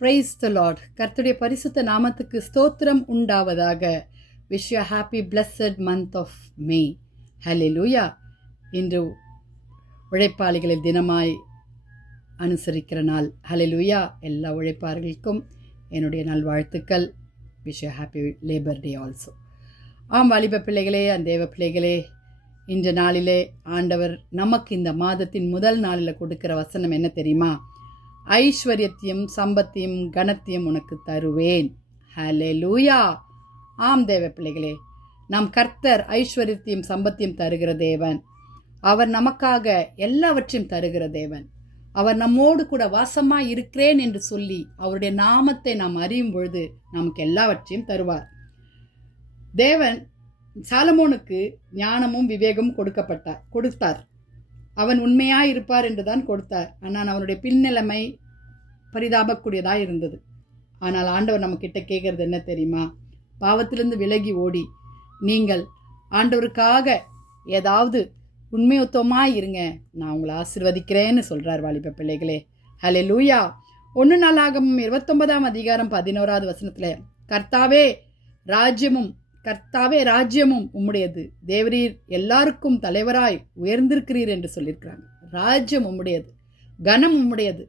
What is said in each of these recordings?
Praise the Lord. கர்த்தருடைய பரிசுத்த நாமத்துக்கு ஸ்தோத்திரம் உண்டாவதாக. Wish you happy blessed month of May. Hallelujah. இன்று உழைப்பாளிகளில் தினமாய் அனுசரிக்கிற நாள். ஹல்லேலூயா. எல்லா உழைப்பாளர்களுக்கும் என்னுடைய நல்வாழ்த்துக்கள். Wish you happy labour day also. வாலிப பிள்ளைகளே, தேவ பிள்ளைகளே, இன்று நாளிலே ஆண்டவர் நமக்கு இந்த மாதத்தின் முதல் நாளில் கொடுக்கிற வசனம் என்ன தெரியுமா? ஐஸ்வர்யத்தையும் சம்பத்தையும் கனத்தையும் உனக்கு தருவேன். ஹல்லேலூயா. தேவ பிள்ளைகளே, நம் கர்த்தர் ஐஸ்வர்யத்தையும் சம்பத்தையும் தருகிற தேவன். அவர் நமக்காக எல்லாவற்றையும் தருகிற தேவன். அவர் நம்மோடு கூட வாசமாய் இருக்கிறேன் என்று சொல்லி அவருடைய நாமத்தை நாம் அறியும் பொழுது நமக்கு எல்லாவற்றையும் தருவார். தேவன் சாலமோனுக்கு ஞானமும் விவேகமும் கொடுத்தார். அவன் உண்மையாய் இருப்பார் என்றுதான் கொடுத்தார். ஆனால் அவனுடைய பின்னிலைமை பரிதாபக்கூடியதாக இருந்தது. ஆனால் ஆண்டவர் நம்ம கிட்ட கேட்கறது என்ன தெரியுமா? பாவத்திலிருந்து விலகி ஓடி நீங்கள் ஆண்டவருக்காக ஏதாவது உண்மையுத்தமாய் இருங்க, நான் உங்களை ஆசீர்வதிக்கிறேன்னு சொல்றார். வாலிப பிள்ளைகளே, ஹல்லேலூயா. 1 நாளாகமம் 29 அதிகாரம் 11 வசனத்துல கர்த்தாவே ராஜ்யமும் உம்முடையது, தேவரீர் எல்லாருக்கும் தலைவராய் உயர்ந்திருக்கிறீர் என்று சொல்லியிருக்கிறாங்க. ராஜ்யம் உம்முடையது, கனம் உம்முடையது,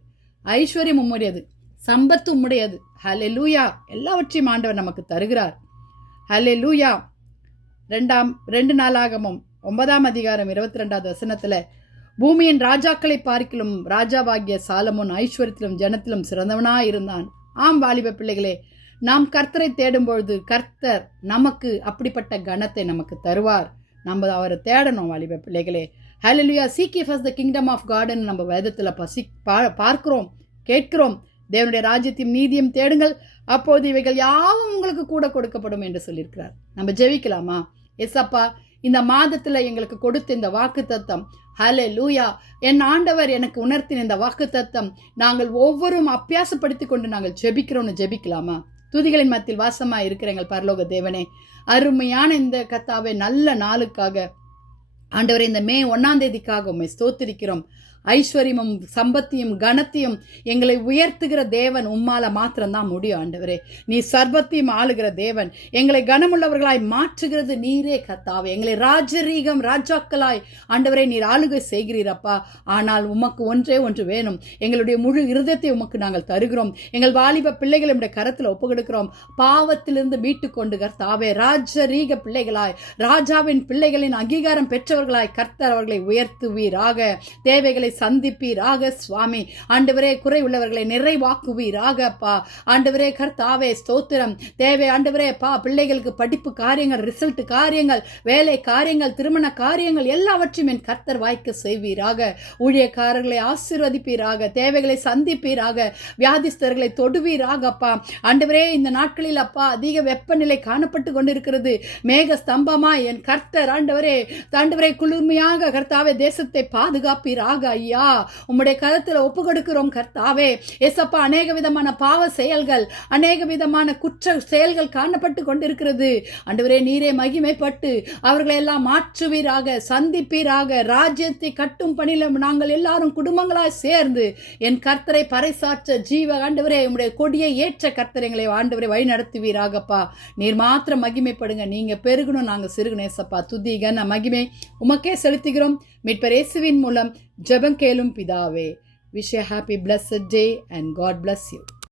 ஐஸ்வர்யம் உம்முடையது, சம்பத்து உம்முடையது. ஹல்லேலூயா. எல்லாவற்றையும் ஆண்டவர் நமக்கு தருகிறார். ஹல்லேலூயா. 2 நாளாகமம் 9 அதிகாரம் 22 வசனத்துல பூமியின் ராஜாக்களை பார்க்கிலும் ராஜாவாகிய சாலமோன் ஐஸ்வர்யத்திலும் ஜனத்திலும் சிறந்தவனாய் இருந்தான். வாலிப பிள்ளைகளே, நாம் கர்த்தரை தேடும் பொழுது கர்த்தர் நமக்கு அப்படிப்பட்ட கனத்தை நமக்கு தருவார். நம்ம அவரை தேடணும். வாலிப பிள்ளைகளே, hallelujah. Seek ye first the kingdom of God ன்னு நம்ம வேதத்தில் பார்க்கிறோம், கேட்கிறோம். தேவனுடைய ராஜ்யத்தையும் நீதியும் தேடுங்கள், அப்போது இவைகள் யாவும் உங்களுக்கு கூட கொடுக்கப்படும் என்று சொல்லியிருக்கிறார். நம்ம ஜெபிக்கலாமா? எஸ்அப்பா, இந்த மாதத்துல எங்களுக்கு கொடுத்த இந்த வாக்கு தத்தம், ஹல்லேலூயா, என் ஆண்டவர் எனக்கு உணர்த்தின இந்த வாக்கு தத்தம் நாங்கள் ஒவ்வொரும் அபியாசப்படுத்தி கொண்டு நாங்கள் ஜெபிக்கிறோம்னு ஜெபிக்கலாமா? துதிகளின் மத்தியில் வாசமாக இருக்கிற எங்கள் பரலோக தேவனே, அருமையான இந்த கர்த்தாவே நல்ல நாளுக்காக ஆண்டவரே, இந்த மே 1ஆம் தேதிக்காக உம்மை ஸ்தோத்திரிக்கிறோம். ஐஸ்வர்யமும் சம்பத்தையும் கனத்தையும் எங்களை உயர்த்துகிற தேவன் உம்மால மாத்திரம்தான் முடியும். ஆண்டவரே, நீ சர்வத்தையும் ஆளுகிற தேவன். எங்களை கனமுள்ளவர்களாய் மாற்றுகிறது நீரே கர்த்தாவே. எங்களை ராஜரீகம் ராஜாக்களாய் ஆண்டவரே நீர் ஆளுகை செய்கிறீரப்பா. ஆனால் உமக்கு ஒன்றே ஒன்று வேணும். எங்களுடைய முழு இருதயத்தை உமக்கு நாங்கள் தருகிறோம். எங்கள் வாலிப பிள்ளைகளை உடைய கரத்தில் ஒப்புக்கொடுக்கிறோம். பாவத்திலிருந்து மீட்டு கொண்டு கர்த்தாவே ராஜரீக பிள்ளைகளாய், ராஜாவின் பிள்ளைகளின் அங்கீகாரம் பெற்றவர்களாய் கர்த்தர் அவர்களை உயர்த்துவீராக. தேவைகளை சந்திப்பீராக சுவாமி. ஆண்டவரே, குறை உள்ளவர்களை நிறைவாக்குவீராக அப்பா. ஆண்டவரே கர்த்தாவே ஸ்தோத்திரம். தேவை ஆண்டவரே அப்பா, பிள்ளைகளுக்கு படிப்பு காரியங்கள், ரிசல்ட் காரியங்கள், வேலை காரியங்கள், திருமண காரியங்கள் எல்லாவற்றையும் என் கர்த்தர் வாய்க்க செய்வீராக. ஊழியக்காரர்களை ஆசீர்வதிப்பீராக, தேவைகளை சந்திப்பீராக, வியாதிஸ்தர்களை தொடுவீராக அப்பா. ஆண்டவரே, இந்த நாட்களில் அப்பா அதிக வெப்பநிலை காணப்பட்டு கொண்டிருக்கிறது. மேக ஸ்தம்பமாய் என் கர்த்தர் ஆண்டவரே குளுமையாக கர்த்தாவே தேசத்தை பாதுகாப்பீராக. ஐயா, உம்முடைய கரத்தில் ஒப்பு கொடுக்கிறோம் கர்த்தாவே. ஏசப்பா, அநேக விதமான பாவ செயல்கள், அநேக விதமான குற்ற செயல்கள் காணப்பட்டு கொண்டிருக்கிறது. ஆண்டவரே, நீரே மகிமைப்பட்டு அவர்களை எல்லாம் மாற்றுவீராக, சந்திப்பீராக. ராஜ்யத்தை கட்டும் பணியில நாங்கள் எல்லாரும் குடும்பங்களாய் சேர்ந்து என் கர்த்தரை பறைசாற்ற ஜீவ ஆண்டவரே உம்முடைய கொடியை ஏற்ற கர்த்தர் எங்களை ஆண்டவரை வழி நடத்துவீராகப்பா. நீர் மாத்திரம் மகிமைப்படுங்க. நீங்க பெருகணும், நாங்க சிறுகணும். ஏசப்பா, துதி கன மகிமை உமக்கே செலுத்துகிறோம். மீட்பர் இயேசுவின் மூலம் ஜெபம் கேளும் பிதாவே. Wish you a happy blessed day and God bless you.